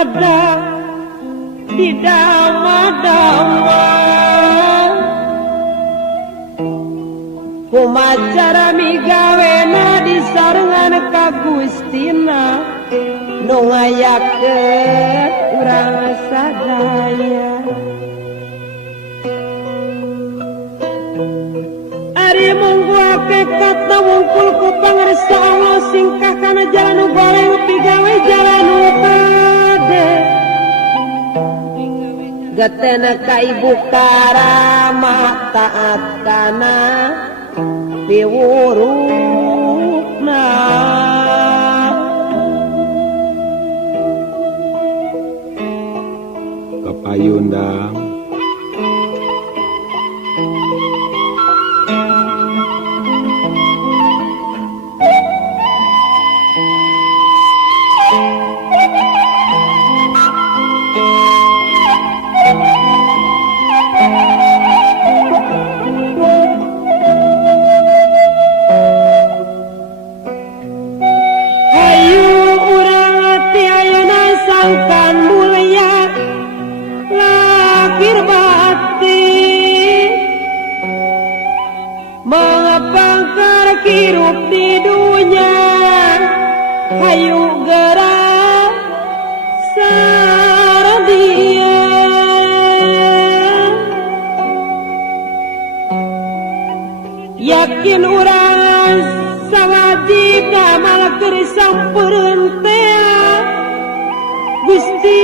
pedang didama-dama kumacara migawena disarengan ka Gustina nu ngayakeun urang sadaya ari monggo hakikat wungkul ku pangarsa Allah singkah kana jalan nu goleng pigawe jalan nu pade gatena ka ibu karamah taat kana piwurukna Kapayundang hirup di dunia hayu gerak saradia yakin urang sawajib damal keur sampeureunt teh Gusti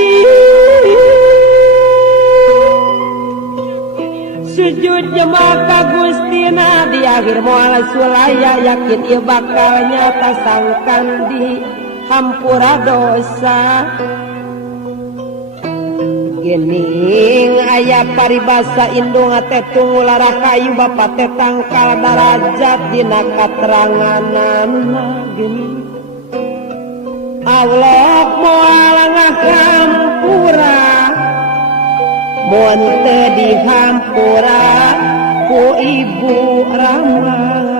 sujud jemaah ka Gustina di akhir moal sulaya yakin ieu bakal nyata sangkan di hampura dosa gening aya paribasa indung teh tunggularah kayu bapa teh tangkal darajat dina kateranganana gening Allah moal ngahampura mun teu dihampura ku ibu Rama